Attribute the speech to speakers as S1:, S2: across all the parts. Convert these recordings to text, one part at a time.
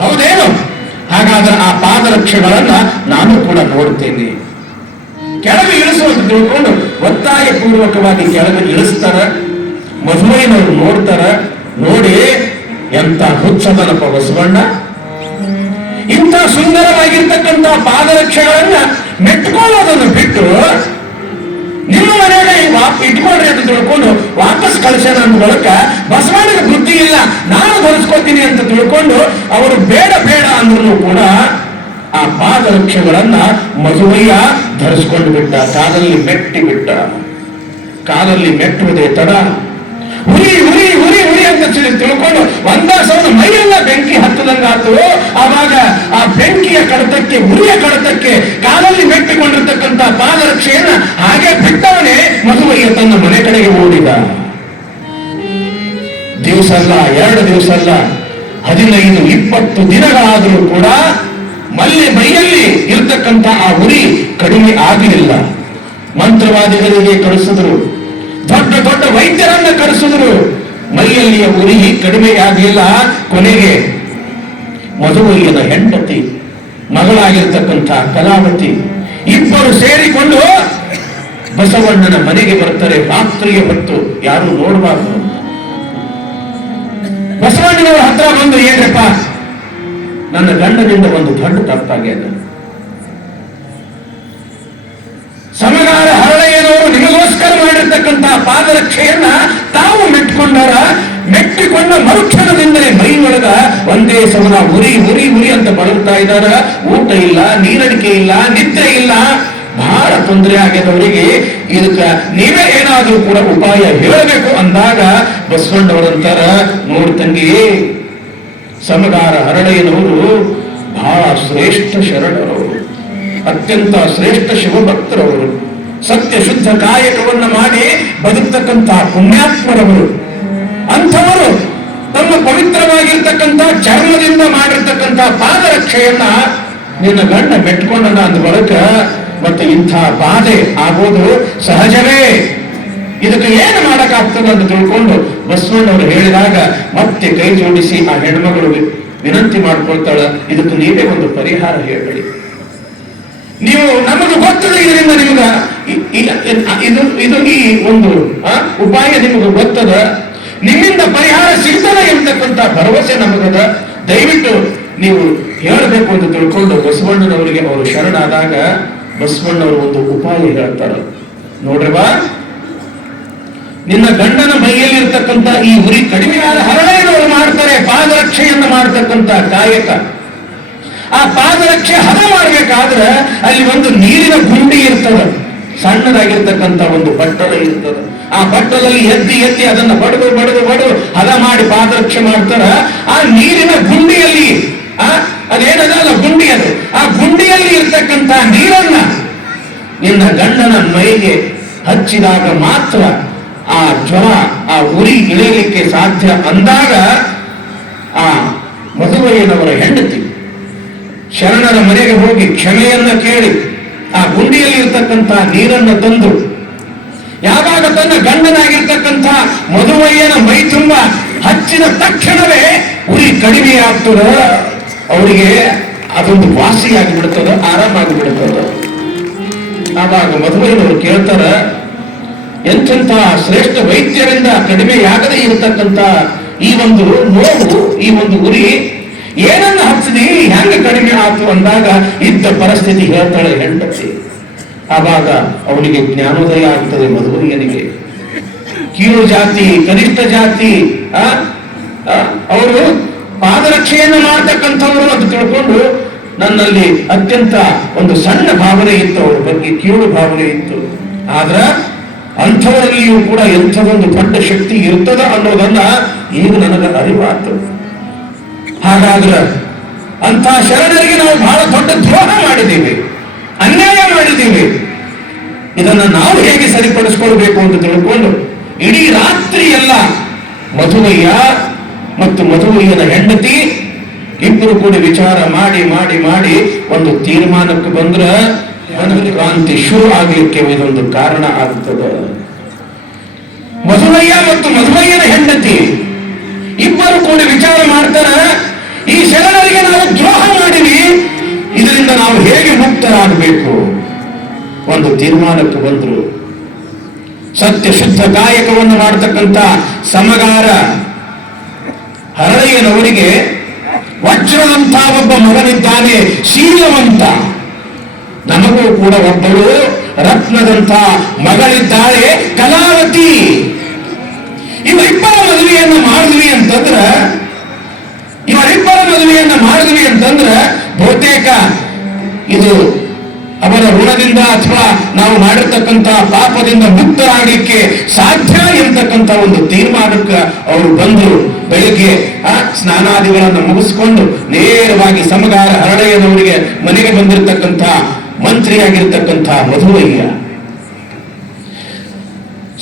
S1: ಹೌದೇನು? ಹಾಗಾದ್ರೆ ಆ ಪಾದರಕ್ಷೆಗಳನ್ನ ನಾನು ಕೂಡ ನೋಡ್ತೇನೆ. ಕೆಳಗೆ ಇಳಿಸುವಂತ ತಿಳ್ಕೊಂಡು ಒತ್ತಾಯ ಪೂರ್ವಕವಾಗಿ ಕೆಳಗೆ ಇಳಿಸ್ತಾರ ಮದುವೆನವ್ರು ನೋಡ್ತಾರ, ನೋಡಿ ಎಂತ ಹುಚ್ಚದನಪ್ಪ ಬಸವಣ್ಣ. ಇಂಥ ಸುಂದರವಾಗಿರ್ತಕ್ಕಂಥ ಪಾದರಕ್ಷೆಗಳನ್ನ ಮೆಟ್ಕೊಳ್ಳೋದನ್ನು ಬಿಟ್ಟು ನಿಮ್ಮ ಮನೆಗೆ ಇಟ್ಕೊಳ್ರಿ ಅಂತ ತಿಳ್ಕೊಂಡು ವಾಪಸ್ ಕಳಿಸ್ಯಾನ ಅಂದ ಮೂಲಕ ಬಸವಣ್ಣಗೆ ಬುದ್ಧಿ ಇಲ್ಲ. ನಾನು ಧರಿಸ್ಕೋತೀನಿ ಅಂತ ತಿಳ್ಕೊಂಡು ಅವರು ಬೇಡ ಬೇಡ ಅಂದ್ರೂ ಕೂಡ ಆ ಪಾದರಕ್ಷೆಗಳನ್ನ ಮದುವೆಯ ಧರಿಸ್ಕೊಂಡು ಬಿಟ್ಟ. ಕಾಲಲ್ಲಿ ಮೆಟ್ಟಿ ಬಿಟ್ಟ. ಕಾಲಲ್ಲಿ ಮೆಟ್ಟುವುದೇ ತಡ. ಉರಿ ಉರಿ ಉರಿ ಉರಿ ಅಂತ ತಿಳಿ- ತಿಳ್ಕೊಂಡು ಒಂದಾ ಸೌಂದ ಮೈಯೆಲ್ಲ ಬೆಂಕಿ ಹತ್ತದಂಗಾತು ಆವಾಗ ಆ ಬೆಂಕಿಯ ಕಡತಕ್ಕೆ ಉರಿಯ ಕಡತಕ್ಕೆ ಕಾಲಲ್ಲಿ ಮೆಟ್ಟಿಕೊಂಡಿರ್ತಕ್ಕಂಥ ಪಾದರಕ್ಷೆಯನ್ನ ಹಾಗೆ ಬಿಟ್ಟವನೇ ಮದುವೆಯ ತನ್ನ ಮನೆ ಕಡೆಗೆ ಓಡಿದ ದಿವಸ ಅಲ್ಲ ಎರಡು ದಿವಸ ಅಲ್ಲ ಹದಿನೈದು, ಇಪ್ಪತ್ತು ದಿನಗಳಾದರೂ ಕೂಡ ಮಲ್ಲೆ ಮೈಯಲ್ಲಿ ಇರ್ತಕ್ಕಂಥ ಆ ಉರಿ ಕಡಿಮೆ ಆಗಲಿಲ್ಲ. ಮಂತ್ರವಾದಿಗಳಿಗೆ ಕಳಿಸಿದ್ರು, ದೊಡ್ಡ ದೊಡ್ಡ ವೈದ್ಯರನ್ನ ಕರೆಸಿದ್ರು ಮೈಯಲ್ಲಿಯ ಉರಿ ಕಡಿಮೆ ಆಗಲಿಲ್ಲ. ಕೊನೆಗೆ ಮಧುವಯ್ಯದ ಹೆಂಡತಿ, ಮಗಳಾಗಿರ್ತಕ್ಕಂಥ ಕಲಾವತಿ, ಇಬ್ಬರು ಸೇರಿಕೊಂಡು ಬಸವಣ್ಣನ ಮನೆಗೆ ಬರ್ತಾರೆ ರಾತ್ರಿಯ ಹೊತ್ತು ಯಾರು ನೋಡಬಾರ್ದು ಬಸವಣ್ಣನವರ ಹತ್ರ ಬಂದು ಏನ್ರಪ್ಪ ನನ್ನ ಗಂಡದಿಂದ ಒಂದು ದೊಡ್ಡ ತಪ್ಪಾಗ್ಯದ ಸಮಗಾರ ಹರಳೆಯನವರು ನಿಮಗೋಸ್ಕರ ಮಾಡಿರ್ತಕ್ಕಂತಹ ಪಾದರಕ್ಷೆಯನ್ನ ತಾವು ಮೆಟ್ಕೊಂಡಾರ ಮೆಟ್ಟಿಕೊಂಡ ಮರುಕ್ಷಣದಿಂದಲೇ ಮೈ ಒಳಗ ಒಂದೇ ಸಮನ ಉರಿ ಉರಿ ಉರಿ ಅಂತ ಬಳಲ್ತಾ ಇದ್ದಾರ. ಊಟ ಇಲ್ಲ, ನೀರಡಿಕೆ ಇಲ್ಲ, ನಿದ್ರೆ ಇಲ್ಲ. ಬಹಳ ತೊಂದರೆ ಆಗಿದ್ದವರಿಗೆ ಇದಕ್ಕ ನೀವೇ ಏನಾದ್ರೂ ಕೂಡ ಉಪಾಯ ಹೇಳಬೇಕು ಅಂದಾಗ ಬಸವಣ್ಣವರಂತಾರ ನೋಡ್ ತಂಗಿ, ಸಮಗಾರ ಹರಳೆಯನವರು ಬಹಳ ಶ್ರೇಷ್ಠ ಶರಣರವರು, ಅತ್ಯಂತ ಶ್ರೇಷ್ಠ ಶಿವಭಕ್ತರವರು. ಸತ್ಯ ಶುದ್ಧ ಕಾಯಕವನ್ನ ಮಾಡಿ ಬದುಕ್ತಕ್ಕಂತಹ ಪುಣ್ಯಾತ್ಮರವರು. ಅಂಥವರು ತಮ್ಮ ಪವಿತ್ರವಾಗಿರ್ತಕ್ಕಂಥ ಚರ್ಮದಿಂದ ಮಾಡಿರ್ತಕ್ಕಂಥ ಪಾದರಕ್ಷೆಯನ್ನ ನಿನ್ನ ಗಂಡ ಮೆಟ್ಕೊಂಡ ಅಂದ ಬಳಿಕ ಮತ್ತೆ ಇಂಥ ಬಾಧೆ ಆಗೋದು ಸಹಜವೇ. ಇದಕ್ಕೆ ಏನು ಮಾಡಕ್ಕಾಗ್ತದೆ ಅಂತ ತಿಳ್ಕೊಂಡು ಬಸವಣ್ಣವರು ಹೇಳಿದಾಗ ಮತ್ತೆ ಕೈ ಜೋಡಿಸಿ ಆ ಹೆಣ್ಮಗಳು ವಿನಂತಿ ಮಾಡ್ಕೊಳ್ತಾಳ, ಇದಕ್ಕೆ ನೀವೇ ಒಂದು ಪರಿಹಾರ ಹೇಳಿ ನೀವು ನಮಗೆ ಗೊತ್ತದೆ ಇದರಿಂದ ನಿಮ್ಗ ಇದು ಇದು ಈ ಒಂದು ಉಪಾಯ ನಿಮಗೆ ಗೊತ್ತದ? ನಿಮ್ಮಿಂದ ಪರಿಹಾರ ಸಿಗ್ತದೆ ಎಂತಕ್ಕಂಥ ಭರವಸೆ ನಮಗದ? ದಯವಿಟ್ಟು ನೀವು ಹೇಳಬೇಕು ಅಂತ ತಿಳ್ಕೊಂಡು ಬಸವಣ್ಣನವರಿಗೆ ಅವರು ಶರಣಾದಾಗ ಬಸವಣ್ಣವರು ಒಂದು ಉಪಾಯ ಹೇಳ್ತಾರೆ. ನೋಡ್ರಿ ಬಾ. ನಿನ್ನ ಗಂಡನ ಮೈಯಲ್ಲಿ ಇರ್ತಕ್ಕಂತ ಈ ಉರಿ ಕಡಿಮೆ ಆದ ಮಾಡ್ತಾರೆ, ಪಾದರಕ್ಷೆಯನ್ನು ಮಾಡ್ತಕ್ಕಂಥ ಕಾಯಕ. ಆ ಪಾದರಕ್ಷೆ ಹದ ಮಾಡಬೇಕಾದ್ರೆ ಅಲ್ಲಿ ಒಂದು ನೀರಿನ ಗುಂಡಿ ಇರ್ತದ. ಸಣ್ಣದಾಗಿರ್ತಕ್ಕಂಥ ಒಂದು ಬಟ್ಟಲ ಇರ್ತದ. ಆ ಬಟ್ಟಲಲ್ಲಿ ಎತ್ತಿ ಎತ್ತಿ ಅದನ್ನ ಬಡದು ಬಡದು ಬಡದು ಹದ ಮಾಡಿ ಪಾದರಕ್ಷೆ ಮಾಡ್ತಾರ. ಆ ನೀರಿನ ಗುಂಡಿಯಲ್ಲಿ, ಆ ಅದೇನದಲ್ಲ ಗುಂಡಿ ಅದು ಆ ಗುಂಡಿಯಲ್ಲಿ ಇರ್ತಕ್ಕಂಥ ನೀರನ್ನ ನಿನ್ನ ಗಂಡನ ಮೈಗೆ ಹಚ್ಚಿದಾಗ ಮಾತ್ರ ಆ ಜ್ವರ, ಆ ಉರಿ ಇಳಿಯಲಿಕ್ಕೆ ಸಾಧ್ಯ ಅಂದಾಗ ಆ ಮಧುವಯ್ಯನವರ ಹೆಂಡತಿ ಶರಣರ ಮನೆಗೆ ಹೋಗಿ ಕ್ಷಮೆಯನ್ನ ಕೇಳಿ ಆ ಗುಂಡಿಯಲ್ಲಿ ಇರ್ತಕ್ಕಂಥ ನೀರನ್ನು ತಂದು, ಯಾವಾಗ ತನ್ನ ಗಂಡನಾಗಿರ್ತಕ್ಕಂಥ ಮಧುವಯ್ಯನ ಮೈ ತುಂಬ ಹಚ್ಚಿದ ತಕ್ಷಣವೇ ಉರಿ ಕಡಿಮೆಯಾಗ್ತದೋ ಅವರಿಗೆ ಅದೊಂದು ವಾಸಿಯಾಗಿ ಬಿಡುತ್ತದ ಆರಾಮಾಗಿ ಬಿಡುತ್ತದ ಆವಾಗ ಮಧುವಯ್ಯನವರು ಕೇಳ್ತಾರ ಎಂಥ ಶ್ರೇಷ್ಠ ವೈದ್ಯರಿಂದ ಕಡಿಮೆಯಾಗದೆ ಇರತಕ್ಕಂತ ಈ ಒಂದು ನೋವು, ಈ ಒಂದು ಉರಿ, ಏನನ್ನ ಹಚ್ಚಿದಿ ಹೆಂಗ ಕಡಿಮೆ ಆತು ಅಂದಾಗ ಇದ್ದ ಪರಿಸ್ಥಿತಿ ಹೇಳ್ತಾಳೆ ಹೆಂಡತಿ. ಆವಾಗ ಅವನಿಗೆ ಜ್ಞಾನೋದಯ ಆಗ್ತದೆ ಮಧುಮರಿಯನಿಗೆ ಕೀಳು ಜಾತಿ, ಕನಿಷ್ಠ ಜಾತಿ ಅವರು ಪಾದರಕ್ಷೆಯನ್ನು ಮಾಡ್ತಕ್ಕಂಥವ್ರು ಅಂತ ತಿಳ್ಕೊಂಡು ನನ್ನಲ್ಲಿ ಅತ್ಯಂತ ಒಂದು ಸಣ್ಣ ಭಾವನೆ ಇತ್ತು, ಅವ್ರ ಬಗ್ಗೆ ಕೀಳು ಭಾವನೆ ಇತ್ತು. ಆದ್ರ ಅಂಥವರಲ್ಲಿಯೂ ಕೂಡ ಎಂಥದೊಂದು ದೊಡ್ಡ ಶಕ್ತಿ ಇರ್ತದ ಅನ್ನೋದನ್ನ ಈಗ ನನಗೆ ಅರಿವಾತು ಹಾಗಾದ್ರೆ ಅಂತ ಶರಣರಿಗೆ ನಾವು ಬಹಳ ದೊಡ್ಡ ದ್ರೋಹ ಮಾಡಿದ್ದೀವಿ, ಅನ್ಯಾಯ ಮಾಡಿದ್ದೀವಿ. ಇದನ್ನ ನಾವು ಹೇಗೆ ಸರಿಪಡಿಸ್ಕೊಳ್ಬೇಕು ಅಂತ ತಿಳ್ಕೊಂಡು ಇಡೀ ರಾತ್ರಿ ಎಲ್ಲ ಮಧುವಯ್ಯ ಮತ್ತು ಮಧುವಿನ ಹೆಂಡತಿ ಇಬ್ಬರು ಕೂಡಿ ವಿಚಾರ ಮಾಡಿ ಮಾಡಿ ಮಾಡಿ ಒಂದು ತೀರ್ಮಾನಕ್ಕೆ ಬಂದ್ರ ಕ್ರಾಂತಿ ಶುರು ಆಗ್ಲಿಕ್ಕೆ ಇದೊಂದು ಕಾರಣ ಆಗ್ತದೆ. ಮಧುರಯ್ಯ ಮತ್ತು ಮಧುರಯ್ಯನ ಹೆಂಡತಿ ಇಬ್ಬರು ಕೂಡಿ ವಿಚಾರ ಮಾಡ್ತಾರ. ಈ ಶರಣರಿಗೆ ನಾವು ದ್ರೋಹ ಮಾಡಿವಿ. ಇದರಿಂದ ನಾವು ಹೇಗೆ ಮುಕ್ತರಾಗಬೇಕು? ಒಂದು ತೀರ್ಮಾನಕ್ಕೆ ಬಂದ್ರು. ಸತ್ಯ ಶುದ್ಧ ಕಾಯಕವನ್ನು ಮಾಡತಕ್ಕಂತ ಸಮಗಾರ ಹರಳೆಯನವರಿಗೆ ವಜ್ರ ಅಂತ ಒಬ್ಬ ಮಗನಿದ್ದಾನೆ, ಶೀಲವಂತ. ನಮಗೂ ಕೂಡ ಒಬ್ಬಳು ರತ್ನದಂತ ಮಗಳಿದ್ದಾಳೆ, ಕಲಾವತಿ. ಇವರಿಬ್ಬರ ಮದುವೆಯನ್ನು ಮಾಡಿದ್ವಿ ಅಂತಂದ್ರ, ಇವರಿಬ್ಬರ ಮದುವೆಯನ್ನು ಮಾಡಿದ್ವಿ ಅಂತಂದ್ರ, ಬಹುತೇಕ ಇದು ಅವರ ಋಣದಿಂದ ಅಥವಾ ನಾವು ಮಾಡಿರ್ತಕ್ಕಂಥ ಪಾಪದಿಂದ ಮುಕ್ತರಾಗಲಿಕ್ಕೆ ಸಾಧ್ಯ ಎಂತಕ್ಕಂಥ ಒಂದು ತೀರ್ಮಾನಕ್ಕೆ ಅವರು ಬಂದರು. ಬೆಳಿಗ್ಗೆ, ಆ, ಸ್ನಾನಾದಿಗಳನ್ನು ಮುಗಿಸ್ಕೊಂಡು ನೇರವಾಗಿ ಸಮಗಾರ ಹರಳೆಯನವರಿಗೆ ಮನೆಗೆ ಬಂದಿರತಕ್ಕಂಥ ಮಂತ್ರಿಯಾಗಿರ್ತಕ್ಕಂಥ ಮಧುವಯ್ಯ.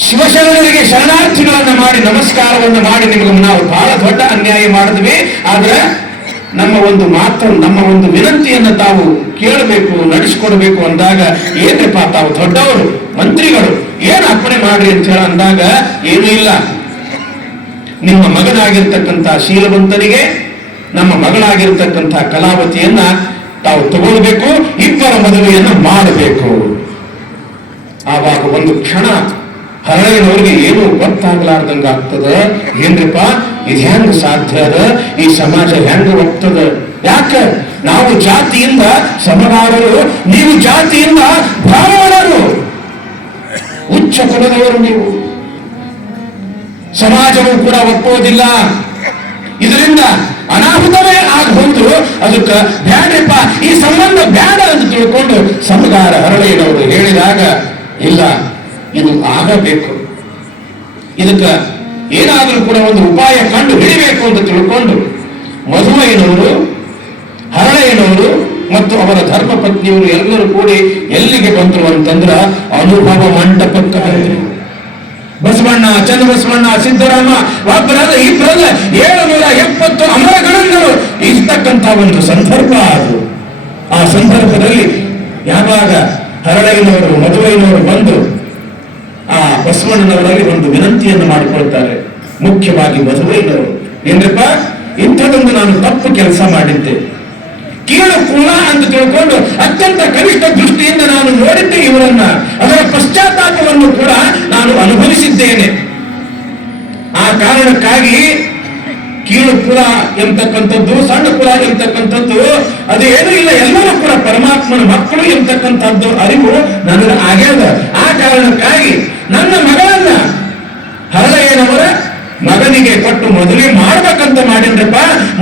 S1: ಶಿವಶರಣರಿಗೆ ಶರಣಾರ್ಥಿಗಳನ್ನ ಮಾಡಿ ನಮಸ್ಕಾರವನ್ನು ಮಾಡಿ ನಿಮಗೆ ನಾವು ಬಹಳ ದೊಡ್ಡ ಅನ್ಯಾಯ ಮಾಡಿದ್ವಿ, ಆದ್ರೆ ನಮ್ಮ ಒಂದು ಮಾತ್ರ, ನಮ್ಮ ಒಂದು ವಿನಂತಿಯನ್ನು ತಾವು ಕೇಳಬೇಕು, ನಡೆಸಿಕೊಡ್ಬೇಕು ಅಂದಾಗ ಏನ್ರಿಪ್ಪ ತಾವು ದೊಡ್ಡವರು, ಮಂತ್ರಿಗಳು, ಏನು ಅರ್ಪಣೆ ಮಾಡ್ರಿ ಅಂತ ಹೇಳ ಅಂದಾಗ ಏನೂ ಇಲ್ಲ. ನಿಮ್ಮ ಮಗನಾಗಿರ್ತಕ್ಕಂಥ ಶೀಲವಂತನಿಗೆ ನಮ್ಮ ಮಗಳಾಗಿರ್ತಕ್ಕಂಥ ಕಲಾವತಿಯನ್ನ ತಾವು ತಗೊಳ್ಬೇಕು, ಇಬ್ಬರ ಮದುವೆಯನ್ನು ಮಾಡಬೇಕು. ಆವಾಗ ಒಂದು ಕ್ಷಣ ಹರಳಿನವ್ರಿಗೆ ಏನು ಗೊತ್ತಾಗ್ಲಾರ್ದಂಗ ಆಗ್ತದ? ಏನ್ರಿಪ್ಪ, ಇದು ಹೆಂಗ ಸಾಧ್ಯ ಅದ? ಈ ಸಮಾಜ ಹೆಂಗ್ ಹೋಗ್ತದ ಯಾಕ? ನಾವು ಜಾತಿಯಿಂದ ಸಮಗಾರರು, ನೀವು ಜಾತಿಯಿಂದ ಬ್ರಾಹ್ಮಣರು ಉಚ್ಚ ಕುಲದವರು ನೀವು. ಸಮಾಜವು ಕೂಡ ಒಪ್ಪೋದಿಲ್ಲ ಇದರಿಂದ ಅನಾಹುತವೇ ಆಗಬಹುದು ಅದಕ್ಕೆ ಬ್ಯಾಡ್ರಿಪ್ಪ, ಈ ಸಂಬಂಧ ಬ್ಯಾಡ ಅಂತ ತಿಳ್ಕೊಂಡು ಸಮಗಾರ ಹರಳೆಯನವರು ಹೇಳಿದಾಗ, ಇಲ್ಲ, ಇದು ಆಗಬೇಕು. ಇದಕ್ಕೆ ಏನಾದರೂ ಕೂಡ ಒಂದು ಉಪಾಯ ಕಂಡು ಹಿಡಿಬೇಕು ಅಂತ ತಿಳ್ಕೊಂಡು ಮಧುಮಯ್ಯನವರು ಹರಳೆಯನವರು ಮತ್ತು ಅವರ ಧರ್ಮ ಪತ್ನಿಯವರು ಎಲ್ಲರೂ ಕೂಡಿ ಎಲ್ಲಿಗೆ ಬಂದರು ಅಂತಂದ್ರ ಅನುಭವ ಮಂಟಪಕ್ಕೆ ಬಂದ್ರು. ಬಸವಣ್ಣ ಚನ್ನಬಸವಣ್ಣ ಸಿದ್ದರಾಮ, ಒಬ್ಬರಾದ ಇಬ್ಬರಾದ ಏಳುನೂರ ಎಪ್ಪತ್ತು ಅಮರಗಣಗಳು. ಇರ್ತಕ್ಕಂಥ ಒಂದು ಸಂದರ್ಭ ಅದು. ಆ ಸಂದರ್ಭದಲ್ಲಿ ಯಾವಾಗ ಹರಳಯ್ಯನವರು ಮದುವೈನವರು ಬಂದು ಆ ಬಸವಣ್ಣನವರಲ್ಲಿ ಒಂದು ವಿನಂತಿಯನ್ನು ಮಾಡಿಕೊಳ್ತಾರೆ. ಮುಖ್ಯವಾಗಿ ಮದುವೈನವರು ಏನ್ರಪ್ಪ? ಇಂಥದೊಂದು ನಾನು ತಪ್ಪು ಕೆಲಸ ಮಾಡಿದ್ದೆ. ಕೀಳು ಕುಲ ಅಂತ ತಿಳ್ಕೊಂಡು ಅತ್ಯಂತ ಕನಿಷ್ಠ ದೃಷ್ಟಿಯಿಂದ ನಾನು ನೋಡಿದ್ದೆ ಇವರನ್ನ. ಅದರ ಪಶ್ಚಾತ್ತಾಪವನ್ನು ಕೂಡ ನಾನು ಅನುಭವಿಸಿದ್ದೇನೆ. ಆ ಕಾರಣಕ್ಕಾಗಿ ಕೀಳು ಕುಲ ಎಂತಕ್ಕಂಥದ್ದು, ಸಣ್ಣ ಕುಲ ಎಂತಕ್ಕಂಥದ್ದು, ಅದು ಏನೂ ಇಲ್ಲ, ಎಲ್ಲರೂ ಕೂಡ ಪರಮಾತ್ಮನ ಮಕ್ಕಳು ಎಂತಕ್ಕಂಥದ್ದು ಅರಿವು ನನಗೆ ಆಗ್ಯದ. ಆ ಕಾರಣಕ್ಕಾಗಿ ನನ್ನ ಮಗಳನ್ನ ಹರಳೆಯನವರ ಮಗನಿಗೆ ಕೊಟ್ಟು ಮದುವೆ ಮಾಡ್ಬೇಕಂತ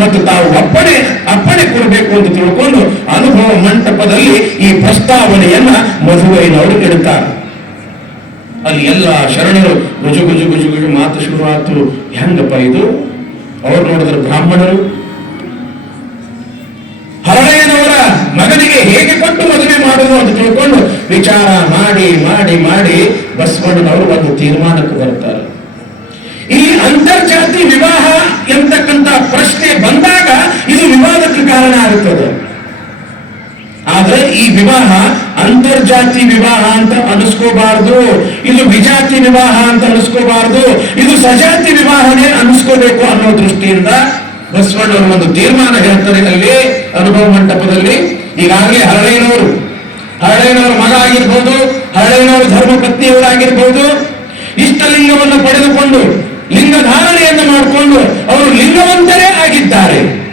S1: ಮತ್ತು ತಾವು ಅಪ್ಪಣೆ ಅಪ್ಪಣೆ ಕೊಡಬೇಕು ಅಂತ ತಿಳ್ಕೊಂಡು ಅನುಭವ ಮಂಟಪದಲ್ಲಿ ಈ ಪ್ರಸ್ತಾವನೆಯನ್ನ ಮಧುವೈನವರು ಇಡುತ್ತಾರೆ. ಅಲ್ಲಿ ಎಲ್ಲ ಶರಣರು ಗುಜು ಗುಜು ಗುಜು ಗುಜು ಮಾತು ಶುರುವಾತು ಹೆಂಗಪ್ಪ ಇದು? ಅವ್ರು ನೋಡಿದ್ರೆ ಬ್ರಾಹ್ಮಣರು. ಹರಳೆಯನವರ ಮಗನಿಗೆ ಹೇಗೆ ಕೊಟ್ಟು ಮದುವೆ ಮಾಡುವುದು ಅಂತ ತಿಳ್ಕೊಂಡು ವಿಚಾರ ಮಾಡಿ ಮಾಡಿ ಮಾಡಿ ಬಸವಣ್ಣನವರು ಒಂದು ತೀರ್ಮಾನಕ್ಕೆ ಬರ್ತಾರೆ ಈ ಅಂತರ್ಜಾತಿ ವಿವಾಹ ಎಂತಕ್ಕಂತ ಪ್ರಶ್ನೆ ಬಂದಾಗ ಇದು ವಿವಾದಕ್ಕೆ ಕಾರಣ ಆಗುತ್ತದೆ. ಆದ್ರೆ ಈ ವಿವಾಹ ಅಂತರ್ಜಾತಿ ವಿವಾಹ ಅಂತ ಅನಿಸ್ಕೋಬಾರ್ದು, ಇದು ವಿಜಾತಿ ವಿವಾಹ ಅಂತ ಅನಿಸ್ಕೋಬಾರ್ದು, ಇದು ಸಜಾತಿ ವಿವಾಹನೇ ಅನಿಸ್ಕೋಬೇಕು ಅನ್ನೋ ದೃಷ್ಟಿಯಿಂದ ಬಸವಣ್ಣವರು ಒಂದು ತೀರ್ಮಾನ ಹೇಳ್ತಾರೆ ಅಲ್ಲಿ ಅನುಭವ ಮಂಟಪದಲ್ಲಿ. ಈಗಾಗಲೇ ಹರಳೆಯನವರು ಹರಳೆಯನವರ ಮಗ ಆಗಿರ್ಬೋದು ಹರಳೆಯನವರ ಧರ್ಮ ಪತ್ನಿಯವರಾಗಿರ್ಬೋದು ಇಷ್ಟಲಿಂಗವನ್ನು ಪಡೆದುಕೊಂಡು ಲಿಂಗ ಧಾರಣೆಯನ್ನು ಮಾಡಿಕೊಂಡು ಅವರು ಲಿಂಗವಂತರೇ ಆಗಿದ್ದಾರೆ.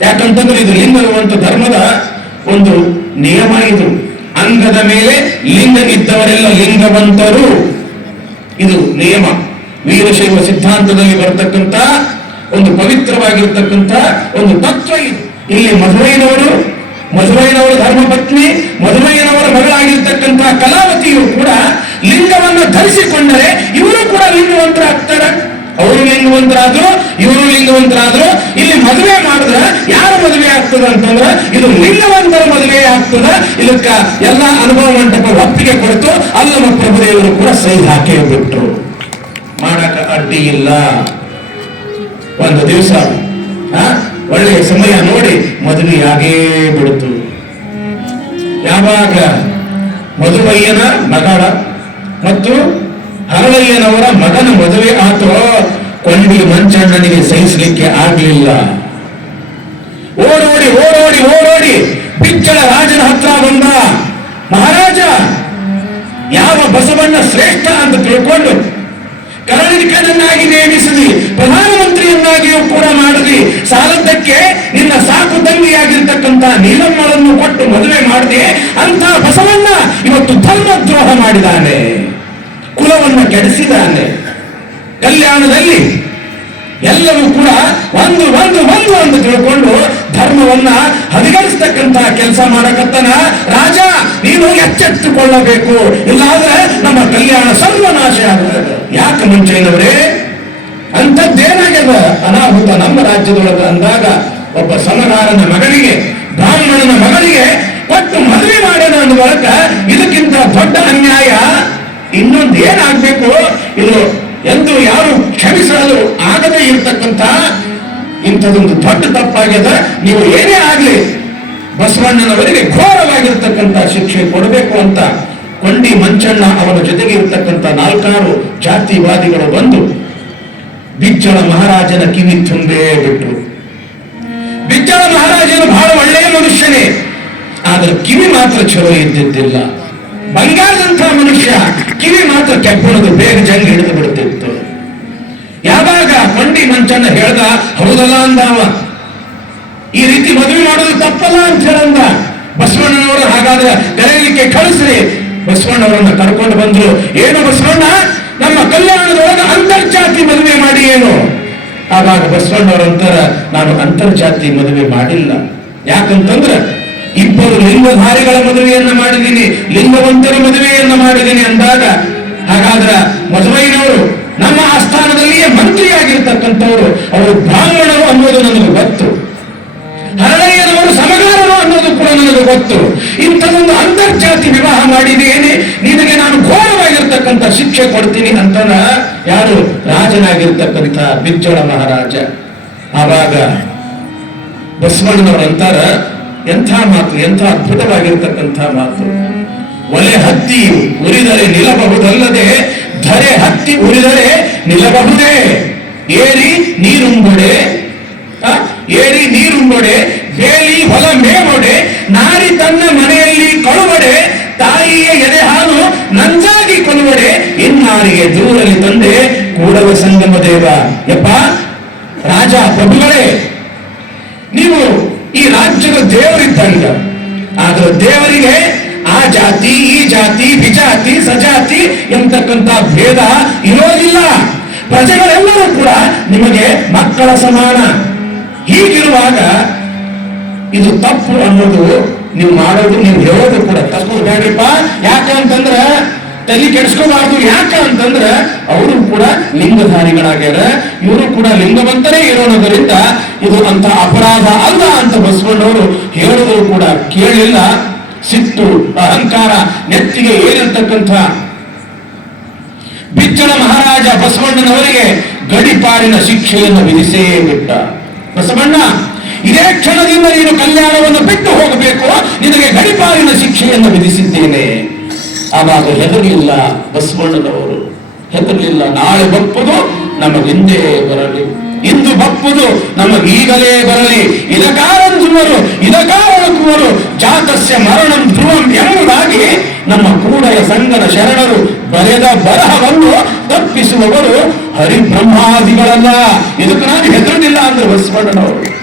S1: ಯಾಕಂತಂದ್ರೆ ಇದು ಲಿಂಗವಂತ ಧರ್ಮದ ಒಂದು ನಿಯಮ ಇದು. ಅಂಗದ ಮೇಲೆ ಲಿಂಗ ಇದ್ದವರೆಲ್ಲ ಲಿಂಗವಂತರು. ಇದು ನಿಯಮ. ವೀರಶೈವ ಸಿದ್ಧಾಂತದಲ್ಲಿ ಬರತಕ್ಕಂತ ಒಂದು ಪವಿತ್ರವಾಗಿರ್ತಕ್ಕಂಥ ಒಂದು ತತ್ವ ಇದು. ಇಲ್ಲಿ ಮಧುರೈನವರು, ಮಧುರೈನವರ ಧರ್ಮಪತ್ನಿ, ಮಧುರೈನವರ ಮಗಳಾಗಿರ್ತಕ್ಕಂತಹ ಕಲಾವತಿಯು ಕೂಡ ಲಿಂಗವನ್ನು ಧರಿಸಿಕೊಂಡರೆ ಇವರು ಕೂಡ ಲಿಂಗವಂತರಾಗ್ತಾರೆ. ಅವರು ಲಿಂಗವಂತರಾದ್ರು ಇವರು ಲಿಂಗವಂತರಾದ್ರು ಇಲ್ಲಿ ಮದುವೆ ಮಾಡಿದ್ರೆ ಯಾರು ಮದುವೆ ಆಗ್ತದ ಅಂತಂದ್ರ, ಇದು ಲಿಂಗವಂತರ ಮದುವೆ ಆಗ್ತದ. ಇದಕ್ಕ ಎಲ್ಲ ಅನುಭವ ಮಂಟಪ ಒಪ್ಪಿಗೆ ಕೊಡ್ತು. ಅಲ್ಲಮ ಪ್ರಭುದೇವರು ಕೂಡ ಸಹಿ ಹಾಕಿ ಬಿಟ್ರು ಮಾಡಕ ಅಡ್ಡಿ ಇಲ್ಲ. ಒಂದು ದಿವಸ ಒಳ್ಳೆಯ ಸಮಯ ನೋಡಿ ಮದುವೆ ಆಗೇ ಬಿಡ್ತು. ಯಾವಾಗ? ಮಧುವಯ್ಯನ ಮಗಳ ಮತ್ತು ಹರಳಯ್ಯನವರ ಮಗನ ಮದುವೆ ಆತೋ? ಕೊಂಡಿ ಮಂಚಣ್ಣನಿಗೆ ಸಹಿಸಲಿಕ್ಕೆ ಆಗ್ಲಿಲ್ಲ. ಓಡೋಡಿ ಓಡೋಡಿ ಓಡೋಡಿ, ಪಿಚ್ಚಳ ರಾಜನ ಹತ್ರ ಬಂದ. ಮಹಾರಾಜ, ಯಾವ ಬಸವಣ್ಣ ಶ್ರೇಷ್ಠ ಅಂತ ತಿಳ್ಕೊಂಡು ಕರ್ನಾಟಕನನ್ನಾಗಿ ನೇಮಿಸಿದಿ ಪ್ರಧಾನಮಂತ್ರಿಯನ್ನಾಗಿಯೂ ಕೂಡ ಮಾಡಿದಿ ಸಾಲದ್ದಕ್ಕೆ ನಿನ್ನ ಸಾಕು ತಂಗಿಯಾಗಿರ್ತಕ್ಕಂಥ ನೀಲಮ್ಮಳನ್ನು ಕೊಟ್ಟು ಮದುವೆ ಮಾಡಿದೆ ಅಂತ ಬಸವಣ್ಣ ಇವತ್ತು ಧರ್ಮದ್ರೋಹ ಮಾಡಿದ್ದಾನೆ. ಕುಲವನ್ನು ಕೆಡಿಸಿದ್ದಾನೆ. ಕಲ್ಯಾಣದಲ್ಲಿ ಎಲ್ಲರೂ ಕೂಡ ಒಂದು ಒಂದು ಒಂದು ಅಂತ ತಿಳ್ಕೊಂಡು ಧರ್ಮವನ್ನ ಹದಿಗರಿಸ್ತಕ್ಕಂತ ಕೆಲಸ ಮಾಡಕತ್ತನ ರಾಜ. ನೀನು ಎಚ್ಚೆತ್ತುಕೊಳ್ಳಬೇಕು. ಇಲ್ಲಾದ್ರೆ ನಮ್ಮ ಕಲ್ಯಾಣ ಸರ್ವನಾಶ ಆಗುತ್ತದೆ ಯಾಕೆ ಮುಂಚೆನವರೇ? ಅಂಥದ್ದೇನಾಗ್ಯದ? ಅನಾಹುತ ನಮ್ಮ ರಾಜ್ಯದೊಳಗೆ ಅಂದಾಗ ಒಬ್ಬ ಸಮರಾರನ ಮಗನಿಗೆ, ಬ್ರಾಹ್ಮಣನ ಮಗನಿಗೆ ಕೊಟ್ಟು ಮದುವೆ ಮಾಡೋಣ ಅಂದ ಇದಕ್ಕಿಂತ ದೊಡ್ಡ ಅನ್ಯಾಯ. ಇನ್ನೊಂದು ಏನಾಗ್ಬೇಕು? ಇದು ಎಂದು ಯಾರು ಕ್ಷಮಿಸಲು ಆಗದೇ ಇರತಕ್ಕಂತ ಇಂಥದೊಂದು ದೊಡ್ಡ ತಪ್ಪಾಗ್ಯದ ನೀವು ಏನೇ ಆಗ್ಲಿ, ಬಸವಣ್ಣನವರಿಗೆ ಘೋರವಾಗಿರ್ತಕ್ಕಂಥ ಶಿಕ್ಷೆ ಕೊಡಬೇಕು ಅಂತ ಕೊಂಡಿ ಮಂಚಣ್ಣ ಅವರ ಜೊತೆಗೆ ಇರತಕ್ಕಂಥ ನಾಲ್ಕಾರು ಜಾತಿವಾದಿಗಳು ಬಂದು ಬಿಜ್ಜಳ ಮಹಾರಾಜನ ಕಿವಿ ತುಂಬೇ ಬಿಟ್ಟರು ಬಿಜ್ಜಳ ಮಹಾರಾಜನು ಬಹಳ ಒಳ್ಳೆಯ ಮನುಷ್ಯನೇ, ಆದರೆ ಕಿವಿ ಮಾತ್ರ ಚಲೋ ಇದ್ದಿದ್ದಿಲ್ಲ. ಬಂಗಾರದಂಥ ಮನುಷ್ಯ, ಕಿವಿ ಮಾತ್ರ ಕೆಪ್ಪಳದು ಬೇಗ ಜಂಗ ಹಿಡಿದು ಬಿಡುತ್ತಿತ್ತು ಯಾವಾಗ ಮಂಡಿ ಮಂಚಣ್ಣ ಹೇಳ್ದ, ಹೌದಲ್ಲ ಅಂದವ? ಈ ರೀತಿ ಮದುವೆ ಮಾಡೋದು ತಪ್ಪಲ್ಲ ಅಂತ ಹೇಳಂದ. ಬಸವಣ್ಣನವರು ಹಾಗಾದ್ರೆ ಕರೆಯಲಿಕ್ಕೆ ಕಳಿಸ್ರಿ. ಬಸವಣ್ಣವರನ್ನ ಕರ್ಕೊಂಡು ಬಂದ್ರು. ಏನು ಬಸವಣ್ಣ, ನಮ್ಮ ಕಲ್ಯಾಣದೊಳಗೆ ಅಂತರ್ಜಾತಿ ಮದುವೆ ಮಾಡಿ ಏನು? ಆವಾಗ ಬಸವಣ್ಣವರಂತರ, ನಾನು ಅಂತರ್ಜಾತಿ ಮದುವೆ ಮಾಡಿಲ್ಲ. ಯಾಕಂತಂದ್ರ ಇಬ್ಬರು ಲಿಂಗಧಾರಿಗಳ ಮದುವೆಯನ್ನ ಮಾಡಿದ್ದೀನಿ, ಲಿಂಗವಂತರ ಮದುವೆಯನ್ನ ಮಾಡಿದ್ದೀನಿ ಅಂದಾಗ, ಹಾಗಾದ್ರ ಮದುವೆಯನವರು ನಮ್ಮ ಆಸ್ಥಾನದಲ್ಲಿಯೇ ಮಂತ್ರಿಯಾಗಿರ್ತಕ್ಕಂಥವರು, ಅವರು ಬ್ರಾಹ್ಮಣರು ಅನ್ನೋದು ನನಗೆ ಗೊತ್ತು. ಹರಳಯ್ಯನವರು ಸಮಗಾರರು ಅನ್ನೋದು ಕೂಡ ನನಗೆ ಗೊತ್ತು. ಇಂಥದೊಂದು ಅಂತರ್ಜಾತಿ ವಿವಾಹ ಮಾಡಿದ್ದೇನೆ, ನಿನಗೆ ನಾನು ಘೋರವಾಗಿರ್ತಕ್ಕಂಥ ಶಿಕ್ಷೆ ಕೊಡ್ತೀನಿ ಅಂತನ ಯಾರು? ರಾಜನಾಗಿರ್ತಕ್ಕಂಥ ಬಿಜ್ಜಳ ಮಹಾರಾಜ. ಆವಾಗ ಬಸವಣ್ಣನವರು ಅಂತಾರ ಎಂಥ ಮಾತು, ಎಂಥ ಅದ್ಭುತವಾಗಿರ್ತಕ್ಕಂಥ ಮಾತು. ಒಲೆ ಹತ್ತಿ ಉರಿದರೆ ನಿಲ್ಲಬಹುದಲ್ಲದೆ, ಧರೆ ಹತ್ತಿ ಉರಿದರೆ ನಿಲ್ಲಬಹುದೇ? ಏರಿ ನೀರುಂಬೊಡೆ ಏರಿ ನೀರುಂಬೊಡೆ, ಬೇಲಿ ಹೊಲ ಮೇವೊಡೆ, ನಾರಿ ತನ್ನ ಮನೆಯಲ್ಲಿ ಕಳುವಡೆ, ತಾಯಿಯ ಎದೆ ಹಾಲು ನಂಜಾಗಿ ಕೊಲುವಡೆ ಇನ್ನಾರಿಗೆ ದೂರಲಿ ತಂದೆ ಕೂಡಲ ಸಂಗಮ ದೇವ. ಯಪ್ಪ, ರಾಜ ಪ್ರಭುಗಳೇ, ನೀವು ಈ ರಾಜ್ಯದ ದೇವರಿದ್ದಂಗ ಆದ್ರೆ ದೇವರಿಗೆ ಆ ಜಾತಿ, ಈ ಜಾತಿ ವಿಜಾತಿ ಸಜಾತಿ ಎಂತಕ್ಕಂತ ಭೇದ ಇರೋದಿಲ್ಲ. ಪ್ರಜೆಗಳೆಲ್ಲರೂ ಕೂಡ ನಿಮಗೆ ಮಕ್ಕಳ ಸಮಾನ. ಹೀಗಿರುವಾಗ ಇದು ತಪ್ಪು ಅನ್ನೋದು ನೀವು ಮಾಡೋದು, ನೀವು ಹೇಳೋದು ಕೂಡ ತಪ್ಪು ಬೇಡ್ರಿಪ್ಪ. ಯಾಕೆ ಅಂತಂದ್ರ ತಲೆ ಕೆಡಿಸ್ಕೋಬಾರ್ದು. ಯಾಕ ಅಂತಂದ್ರ ಅವರು ಕೂಡ ಲಿಂಗಧಾರಿಗಳಾಗ್ಯಾರ. ಇವರು ಕೂಡ ಲಿಂಗವಂತರೇ ಇರೋಣದರಿಂದ ಇದು ಅಂತ ಅಪರಾಧ ಅಲ್ಲ ಅಂತ ಬಸವಣ್ಣವರು ಹೇಳಿದ್ರು ಕೂಡ ಕೇಳಿಲ್ಲ. ಸಿಟ್ಟು, ಅಹಂಕಾರ, ನೆತ್ತಿಗೆ ಏರಿರ್ತಕ್ಕಂಥ ಬಿಜ್ಜಳ ಮಹಾರಾಜ ಬಸವಣ್ಣನವರಿಗೆ ಗಡಿಪಾರಿನ ಶಿಕ್ಷೆಯನ್ನು ವಿಧಿಸೇ ಬಿಟ್ಟ. ಬಸವಣ್ಣ, ಇದೇ ಕ್ಷಣದಿಂದ ನೀನು ಕಲ್ಯಾಣವನ್ನು ಬಿಟ್ಟು ಹೋಗಬೇಕು. ನಿನಗೆ ಗಡಿಪಾರಿನ ಶಿಕ್ಷೆಯನ್ನು ವಿಧಿಸಿದ್ದೇನೆ. ಆವಾಗ ಹೆದರಲಿಲ್ಲ ಬಸವಣ್ಣನವರು. ಹೆದರಲಿಲ್ಲ. ನಾಳೆ ಬಪ್ಪದು ನಮಗಿಂದೇ ಬರಲಿ. ಇಂದು ಬಪ್ಪುದು ನಮಗೀಗಲೇ ಬರಲಿ. ಇದಕಾರಂಜುವರು ಧ್ರುವರು ಜಾತಸ್ಯ ಮರಣಂ ಧ್ರುವಂ ಎಂಬುದಾಗಿ ನಮ್ಮ ಕೂಡಯ ಸಂಗದ ಶರಣರು ಬರೆದ ಬರಹವನ್ನು ತಪ್ಪಿಸುವವರು ಹರಿಬ್ರಹ್ಮಾದಿಗಳಲ್ಲ. ಇದಕ್ಕೆ ನಾನು ಹೆದರುದಿಲ್ಲ ಅಂದ್ರೆ ಬಸವಣ್ಣನವರು.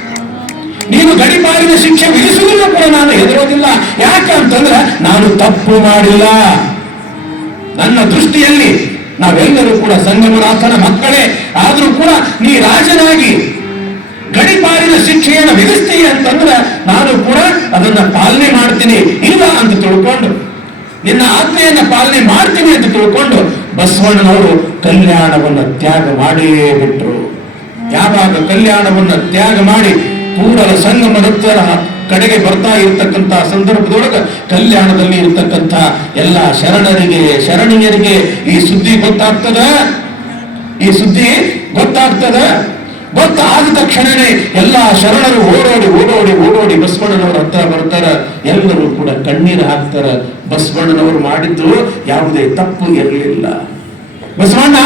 S1: ನೀನು ಮಾಡಿದ ಶಿಕ್ಷೆ ವಿಧಿಸುವುದನ್ನು ಕೂಡ ನಾನು ಹೆದರೋದಿಲ್ಲ ಯಾಕಂತಂದ್ರೆ ನಾನು ತಪ್ಪು ಮಾಡಿಲ್ಲ. ನನ್ನ ದೃಷ್ಟಿಯಲ್ಲಿ ನಾವೆಲ್ಲರೂ ಕೂಡ ಸಂಗಮನಾಥನ ಮಕ್ಕಳೇ. ಆದರೂ ಕೂಡ ನೀ ರಾಜನಾಗಿ ಗಡಿಪಾರಿನ ಶಿಕ್ಷೆಯನ್ನು ವಿಧಿಸ್ತೀಯ ಅಂತಂದ್ರೆ ನಾನು ಕೂಡ ಅದನ್ನ ಪಾಲನೆ ಮಾಡ್ತೀನಿ. ಇಲ್ಲ ಅಂತ ತಿಳ್ಕೊಂಡು, ನಿನ್ನ ಆಜ್ಞೆಯನ್ನ ಪಾಲನೆ ಮಾಡ್ತೀನಿ ಅಂತ ತಿಳ್ಕೊಂಡು ಬಸವಣ್ಣನವರು ಕಲ್ಯಾಣವನ್ನ ತ್ಯಾಗ ಮಾಡಿಯೇ ಬಿಟ್ರು. ಯಾವಾಗ ಕಲ್ಯಾಣವನ್ನ ತ್ಯಾಗ ಮಾಡಿ ಕೂಡಲ ಸಂಗಮ ನೃತ್ಯರ ಕಡೆಗೆ ಬರ್ತಾ ಇರ್ತಕ್ಕಂಥ ಸಂದರ್ಭದೊಳಗೆ ಕಲ್ಯಾಣದಲ್ಲಿ ಇರತಕ್ಕಂಥ ಎಲ್ಲ ಶರಣರಿಗೆ, ಶರಣಿಯರಿಗೆ ಈ ಸುದ್ದಿ ಗೊತ್ತಾಗ್ತದ? ಈ ಸುದ್ದಿ ಗೊತ್ತಾಗ್ತದ? ಗೊತ್ತಾದ ತಕ್ಷಣನೇ ಎಲ್ಲ ಶರಣರು ಓಡೋಡಿ ಓಡೋಡಿ ಓಡೋಡಿ ಬಸವಣ್ಣನವರ ಹತ್ರ ಬರ್ತಾರ. ಎಲ್ಲರೂ ಕೂಡ ಕಣ್ಣೀರು ಹಾಕ್ತಾರ. ಬಸವಣ್ಣನವರು ಮಾಡಿದ್ದು ಯಾವುದೇ ತಪ್ಪು ಇರಲಿಲ್ಲ ಬಸವಣ್ಣ,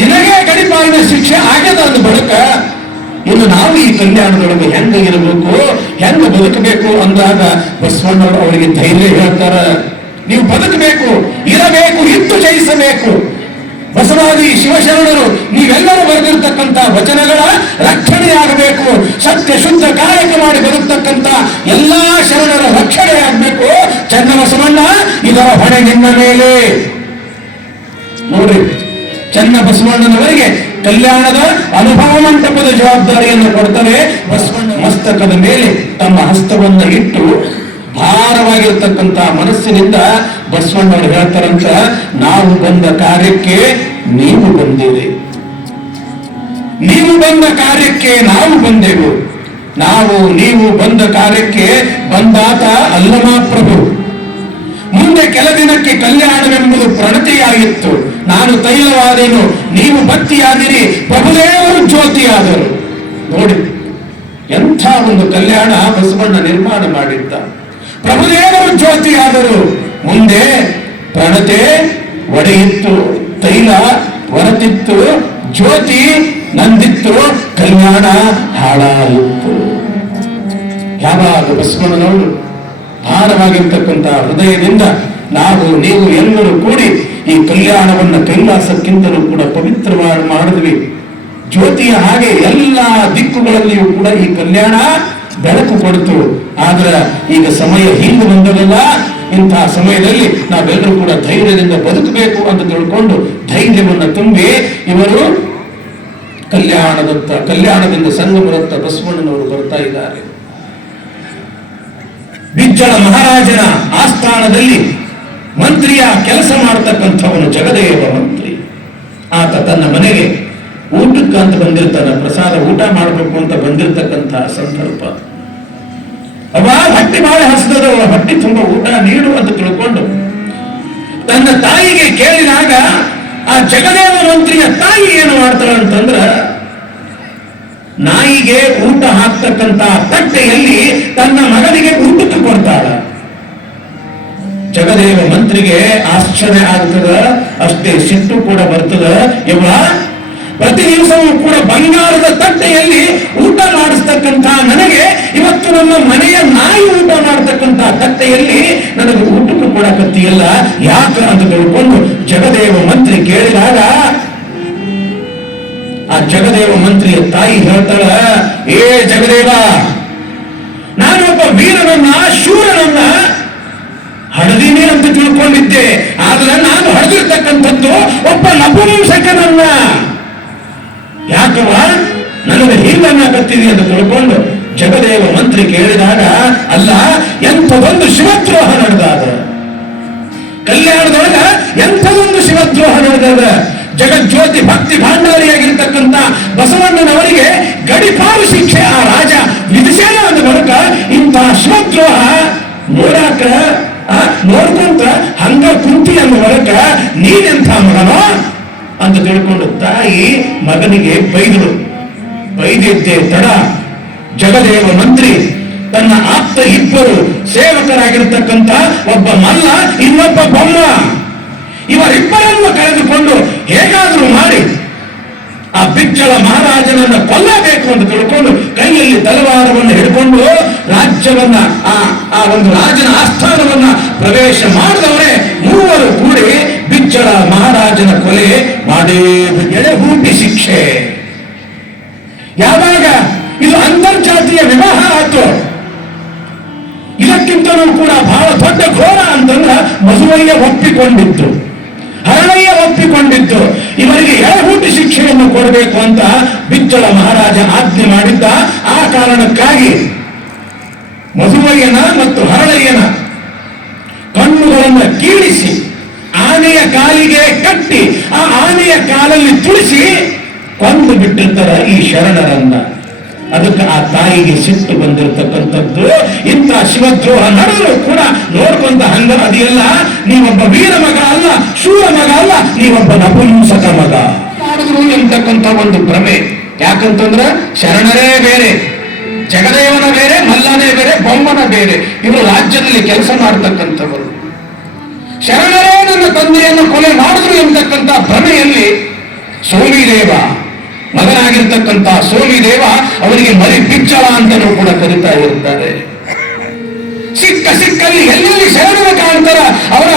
S1: ನಿನಗೆ ಗಡಿಪಾಯಿನ ಶಿಕ್ಷೆ ಆಗ್ಯದ ಅಂದ ಬಳಿಕ ಇನ್ನು ನಾವು ಈ ಕಲ್ಯಾಣದೊಳಗೆ ಹೆಂಗ ಇರಬೇಕು? ಹೆಂಗ ಬದುಕಬೇಕು ಅಂದಾಗ ಬಸವಣ್ಣವರು ಅವರಿಗೆ ಧೈರ್ಯ ಹೇಳ್ತಾರ. ನೀವು ಬದುಕಬೇಕು, ಇರಬೇಕು ಇದ್ದು ಜಯಿಸಬೇಕು. ಬಸವಾದಿ ಶಿವಶರಣರು, ನೀವೆಲ್ಲರೂ ಬರೆದಿರ್ತಕ್ಕಂಥ ವಚನಗಳ ರಕ್ಷಣೆಯಾಗಬೇಕು. ಸತ್ಯ ಶುದ್ಧ ಕಾಯಕ ಮಾಡಿ ಬರುತ್ತಕ್ಕಂಥ ಎಲ್ಲಾ ಶರಣರ ರಕ್ಷಣೆ ಆಗಬೇಕು. ಚನ್ನಬಸವಣ್ಣ, ಇದರ ಹೊಣೆ ನಿನ್ನ ಮೇಲೆ. ನೋಡ್ರಿ ಚನ್ನ ಬಸವಣ್ಣನವರಿಗೆ ಕಲ್ಯಾಣದ ಅನುಭವ ಮಂಟಪದ ಜವಾಬ್ದಾರಿಯನ್ನು ಕೊಡ್ತಾರೆ ಬಸವಣ್ಣ ಮಸ್ತಕದ ಮೇಲೆ ತಮ್ಮ ಹಸ್ತವನ್ನು ಇಟ್ಟು ಭಾರವಾಗಿರ್ತಕ್ಕಂತಹ ಮನಸ್ಸಿನಿಂದ ಬಸವಣ್ಣವರು ಹೇಳ್ತಾರಂತ, ನಾವು ಬಂದ ಕಾರ್ಯಕ್ಕೆ ನೀವು ಬಂದಿರಿ. ನೀವು ಬಂದ ಕಾರ್ಯಕ್ಕೆ ನಾವು ಬಂದೆವು. ನಾವು ನೀವು ಬಂದ ಕಾರ್ಯಕ್ಕೆ ಬಂದಾತ ಅಲ್ಲಮ ಪ್ರಭು. ಮುಂದೆ ಕೆಲ ದಿನಕ್ಕೆ ಕಲ್ಯಾಣವೆಂಬುದು ಪ್ರಣತಿಯಾಗಿತ್ತು. ನಾನು ತೈಲವಾದೇನು, ನೀವು ಭಕ್ತಿಯಾದಿರಿ, ಪ್ರಭುದೇವರು ಜ್ಯೋತಿಯಾದರು. ನೋಡಿ, ಎಂಥ ಒಂದು ಕಲ್ಯಾಣ ಬಸವಣ್ಣ ನಿರ್ಮಾಣ ಮಾಡಿದ್ದ. ಪ್ರಭುದೇವರು ಜ್ಯೋತಿಯಾದರು. ಮುಂದೆ ಪ್ರಣತೆ ಒಡೆಯಿತ್ತು, ತೈಲ ಹೊರತಿತ್ತು, ಜ್ಯೋತಿ ನಂದಿತ್ತು, ಕಲ್ಯಾಣ ಹಾಳಾಯಿತು. ಯಾವಾಗ ಬಸವಣ್ಣನವರು ಭಾರವಾಗಿರ್ತಕ್ಕಂತಹ ಹೃದಯದಿಂದ ನಾವು, ನೀವು ಎಲ್ಲರೂ ಕೂಡಿ ಈ ಕಲ್ಯಾಣವನ್ನು ಕೈಲಾಸಕ್ಕಿಂತಲೂ ಕೂಡ ಪವಿತ್ರವಾಗಿ ಮಾಡಿದ್ವಿ. ಜ್ಯೋತಿಯ ಹಾಗೆ ಎಲ್ಲ ದಿಕ್ಕುಗಳಲ್ಲಿಯೂ ಕೂಡ ಈ ಕಲ್ಯಾಣ ಬೆಳಕು ಕೊಡ್ತು ಆದ್ರ ಈಗ ಸಮಯ ಹಿಂದೆ ಬಂದದಲ್ಲ. ಇಂತಹ ಸಮಯದಲ್ಲಿ ನಾವೆಲ್ಲರೂ ಕೂಡ ಧೈರ್ಯದಿಂದ ಬದುಕಬೇಕು ಅಂತ ತಿಳ್ಕೊಂಡು ಧೈರ್ಯವನ್ನು ತುಂಬಿ ಇವರು ಕಲ್ಯಾಣದತ್ತ ಕಲ್ಯಾಣದಿಂದ ಸಂಗಮದತ್ತ ಬಸವಣ್ಣನವರು ಬರ್ತಾ ಇದ್ದಾರೆ. ಬಿಜ್ಜಳ ಮಹಾರಾಜನ ಆಸ್ಥಾನದಲ್ಲಿ ಮಂತ್ರಿಯ ಕೆಲಸ ಮಾಡತಕ್ಕಂಥವನು ಜಗದೇವ ಮಂತ್ರಿ. ಆತ ತನ್ನ ಮನೆಗೆ ಊಟಕ್ಕೆ ಅಂತ ಬಂದಿರ್ತಾನೆ, ಪ್ರಸಾದ ಊಟ ಮಾಡಬೇಕು ಅಂತ ಬಂದಿರತಕ್ಕಂತಹ ಸಂದರ್ಭ. ಅವ ಹೊಟ್ಟೆ ಬಹಳ ಹಸಿದದ ಹೊಟ್ಟೆ ತುಂಬ ಊಟ ನೀಡು ಅಂತ ತಿಳ್ಕೊಂಡು ತನ್ನ ತಾಯಿಗೆ ಕೇಳಿದಾಗ ಆ ಜಗದೇವ ಮಂತ್ರಿಯ ತಾಯಿ ಏನು ಮಾಡ್ತಾಳೆ ಅಂತಂದ್ರ, ನಾಯಿಗೆ ಊಟ ಹಾಕ್ತಕ್ಕಂತಹ ತಟ್ಟೆಯಲ್ಲಿ ತನ್ನ ಮಗನಿಗೆ ಊಟಕ್ಕೆ ಕೊಡ್ತಾಳ. ಜಗದೇವ ಮಂತ್ರಿಗೆ ಆಶ್ಚರ್ಯ ಆಗ್ತದ, ಅಷ್ಟೇ ಸಿಟ್ಟು ಕೂಡ ಬರ್ತದ. ಇವ ಪ್ರತಿ ದಿವಸವೂ ಕೂಡ ಬಂಗಾರದ ತಟ್ಟೆಯಲ್ಲಿ ಊಟ ಮಾಡಿಸ್ತಕ್ಕಂತ ನನಗೆ ಇವತ್ತು ನಮ್ಮ ಮನೆಯ ನಾಯಿ ಊಟ ಮಾಡತಕ್ಕಂತ ತಟ್ಟೆಯಲ್ಲಿ ನನಗೆ ಕೂಡ ಕತ್ತಿಯಲ್ಲ. ಯಾಕ ಅಂತ ತಿಳ್ಕೊಂಡು ಜಗದೇವ ಮಂತ್ರಿ ಕೇಳಿದಾಗ, ಆ ಜಗದೇವ ಮಂತ್ರಿಯ ತಾಯಿ ಹೇಳ್ತಾಳ, ಏ ಜಗದೇವ, ನಾನೊಬ್ಬ ವೀರನನ್ನ, ಶೂರನನ್ನ ಹಡದಿನಿ ಅಂತ ತಿಳ್ಕೊಂಡಿದ್ದೆ. ಆದ್ರೆ ನಾನು ಹಡದಿರ್ತಕ್ಕಂಥದ್ದು ಒಬ್ಬ ನಪುಂಸಕನನ್ನ. ಯಾಕವ ನನಗೆ ಹೀಗನ್ನಾಗತ್ತಿದೆ ಅಂತ ತಿಳ್ಕೊಂಡು ಜಗದೇವ ಮಂತ್ರಿ ಕೇಳಿದಾಗ, ಅಲ್ಲ, ಎಂಥದೊಂದು ಶಿವದ್ರೋಹ ನಡೆದಾದ. ಕಲ್ಯಾಣದೊಳಗ ಎಂಥದೊಂದು ಶಿವದ್ರೋಹ ನಡೆದಾದ. ಜಗಜ್ಯೋತಿ ಭಕ್ತಿ ಭಾಂಡಾರಿಯಾಗಿರ್ತಕ್ಕಂಥ ಬಸವಣ್ಣನವರಿಗೆ ಗಡಿಪಾರು ಶಿಕ್ಷೆ ಆ ರಾಜ ವಿಧಿಸೇನ ಅಂದ ಬಳಿಕ ಇಂತಹ ಶಿವದ್ರೋಹ ನೋಡಾಕ ನೋಡ್ಕೊಂತ ಹಂಗ ಕುಂತಿ ಅಂದ ಒಳಗ ನೀನೆಂಥ ಮಗನೋ ಅಂತ ತಿಳ್ಕೊಂಡು ತಾಯಿ ಮಗನಿಗೆ ಬೈದಳು. ಬೈದಿದ್ದೆ ತಡ. ಜಗದೇವ ಮಂತ್ರಿ, ತನ್ನ ಆಪ್ತ ಇಬ್ಬರು ಸೇವಕರಾಗಿರ್ತಕ್ಕಂಥ ಒಬ್ಬ ಮಲ್ಲ, ಇನ್ನೊಬ್ಬ ಬೊಮ್ಮ. ಇವರಿಬ್ಬರನ್ನು ಕರೆದುಕೊಂಡು ಹೇಗಾದರೂ ಮಾಡಿ. ಆ ಬಿಚ್ಚಳ ಮಹಾರಾಜನನ್ನ ಕೊಲ್ಲಬೇಕು ಅಂತ ತಿಳ್ಕೊಂಡು ಕೈಯಲ್ಲಿ ತಲವಾರವನ್ನು ಹಿಡ್ಕೊಂಡು ರಾಜ್ಯವನ್ನ, ಆ ಆ ಒಂದು ರಾಜನ ಆಸ್ಥಾನವನ್ನ ಪ್ರವೇಶ ಮಾಡಿದವರೇ ಮೂವರು ಕೂಡಿ ಬಿಚ್ಚಳ ಮಹಾರಾಜನ ಕೊಲೆ ಮಾಡೇ ಹೂಟಿ ಶಿಕ್ಷೆ. ಯಾವಾಗ ಇದು ಅಂತರ್ಜಾತೀಯ ವಿವಾಹ ಆಯ್ತು? ಇದಕ್ಕಿಂತಲೂ ಕೂಡ ಬಹಳ ದೊಡ್ಡ ಘೋರ ಅಂತಂದ್ರ ಮಧುವಯ್ಯ ಒಪ್ಪಿಕೊಂಡಿತ್ತು ಹರಳಯ್ಯ ಒಪ್ಪಿಕೊಂಡಿತ್ತು ಇವರಿಗೆ ಎಳಹೂಟಿ ಶಿಕ್ಷೆಯನ್ನು ಕೊಡಬೇಕು ಅಂತ ಬಿಚ್ಚಳ ಮಹಾರಾಜ ಆಜ್ಞೆ ಮಾಡಿದ್ದ. ಆ ಕಾರಣಕ್ಕಾಗಿ ಮಧುವಯ್ಯನ ಮತ್ತು ಹರಳಯ್ಯನ ಕಣ್ಣುಗಳನ್ನು ಕೀಳಿಸಿ, ಆನೆಯ ಕಾಲಿಗೆ ಕಟ್ಟಿ, ಆ ಆನೆಯ ಕಾಲಲ್ಲಿ ತುಳಿಸಿ, ಕೊಂದು ಬಿಟ್ಟಿರ್ತಾರ ಈ ಶರಣರನ್ನ. ಅದಕ್ಕೆ ಆ ತಾಯಿಗೆ ಸಿಟ್ಟು ಬಂದಿರತಕ್ಕಂಥದ್ದು ಇಂಥ ಶಿವದ್ರೋಹ ನಡೆದು ಕೂಡ ನೋಡ್ಕೊಂತ ಹಂಗ ಅದೆಲ್ಲ ನೀವೊಬ್ಬ ವೀರ ಮಗ ಅಲ್ಲ, ಶೂರ ಮಗ ಅಲ್ಲ, ನೀವೊಬ್ಬ ನಪುಂಸಕ ಮಗ. ಮಾಡಿದ್ರು ಎಂತಕ್ಕಂಥ ಒಂದು ಭ್ರಮೆ. ಯಾಕಂತಂದ್ರ ಶರಣರೇ ಬೇರೆ, ಜಗದೇವನ ಬೇರೆ, ಮಲ್ಲನೇ ಬೇರೆ, ಬೊಮ್ಮನ ಬೇರೆ. ಇವರು ರಾಜ್ಯದಲ್ಲಿ ಕೆಲಸ ಮಾಡ್ತಕ್ಕಂಥವರು. ಶರಣರೇ ನನ್ನ ತಂದೆಯನ್ನು ಕೊಲೆ ಮಾಡಿದ್ರು ಎಂತಕ್ಕಂಥ ಭ್ರಮೆಯಲ್ಲಿ ಸೋಮಿದೇವ ಮಗನಾಗಿರ್ತಕ್ಕಂಥ ಸೋಮಿದೇವ ಅವರಿಗೆ ಮರಿ ಪಿಚ್ಚಳ ಅಂತಲೂ ಕೂಡ ಕರೀತಾ ಇರ್ತಾರೆ ಸಿಕ್ಕ ಸಿಕ್ಕಲ್ಲಿ ಎಲ್ಲೆಲ್ಲಿ ಶರಣರ ಕಾಣ್ತಾರ ಅವರ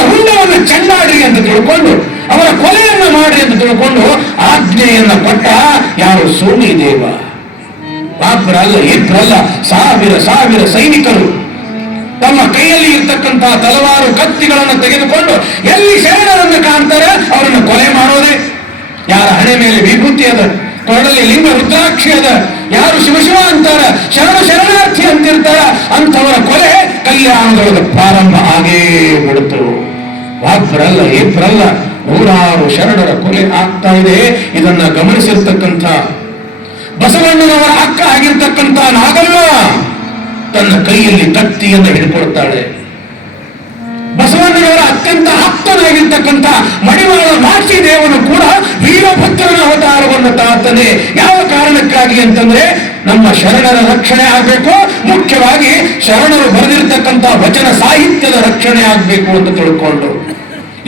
S1: ಮಾಡ್ರಿ ಅಂತ ತಿಳ್ಕೊಂಡು, ಅವರ ಕೊಲೆಯನ್ನ ಮಾಡಿ ಅಂತ ತಿಳ್ಕೊಂಡು ಆಜ್ಞೆಯನ್ನ ಕೊಟ್ಟ ಯಾರು ಸೋಮಿದೇವ ದೇವ ಒಬ್ಬರಲ್ಲ ಇಬ್ಬರಲ್ಲ ಸಾವಿರ ಸಾವಿರ ಸೈನಿಕರು ತಮ್ಮ ಕೈಯಲ್ಲಿ ಇರ್ತಕ್ಕಂತಹ ತಲವಾರು ಕತ್ತಿಗಳನ್ನು ತೆಗೆದುಕೊಂಡು ಎಲ್ಲಿ ಶರಣರನ್ನು ಕಾಣ್ತಾರೆ, ಅವರನ್ನು ಕೊಲೆ ಮಾಡೋದೇ. ಯಾರ ಹಣೆ ಮೇಲೆ ವಿಭೂತಿ ಅದ ಕೊರಳಲ್ಲಿ ಲಿಂಗ ರುದ್ರಾಕ್ಷಿ ಅದ. ಯಾರು ಶಿವಶಿವ ಅಂತಾರ, ಶರಣ ಶರಣಾರ್ಥಿ ಅಂತಿರ್ತಾರ, ಅಂಥವರ ಕೊಲೆ ಕಲ್ಯಾಣದೊಳಗೆ ಪ್ರಾರಂಭ ಆಗೇ ಬಿಡುತ್ತು ಒಬ್ಬರಲ್ಲ ಏಪ್ರಲ್ಲ ನೂರಾರು ಶರಣರ ಕೊಲೆ ಆಗ್ತಾ ಇದೆ. ಇದನ್ನ ಗಮನಿಸಿರ್ತಕ್ಕಂಥ ಬಸವಣ್ಣನವರ ಅಕ್ಕ ಆಗಿರ್ತಕ್ಕಂಥ ನಾಗಮ್ಮ ತನ್ನ ಕೈಯಲ್ಲಿ ಕತ್ತಿಯನ್ನು ಹಿಡ್ಕೊಳ್ತಾಳೆ. ಬಸವಣ್ಣನವರ ಅತ್ಯಂತ ಆಪ್ತನಾಗಿರ್ತಕ್ಕಂಥ ಮಡಿವಾಳ ದೇವನು ಕೂಡ ವೀರಭದ್ರನ ಅವತಾರವನ್ನು ತಾತನೆ ಯಾವ ಕಾರಣಕ್ಕಾಗಿ ಅಂತಂದ್ರೆ ನಮ್ಮ ಶರಣರ ರಕ್ಷಣೆ ಆಗಬೇಕು, ಮುಖ್ಯವಾಗಿ ಶರಣರು ಬರೆದಿರ್ತಕ್ಕಂಥ ವಚನ ಸಾಹಿತ್ಯದ ರಕ್ಷಣೆ ಆಗಬೇಕು ಅಂತ ತಿಳ್ಕೊಂಡು.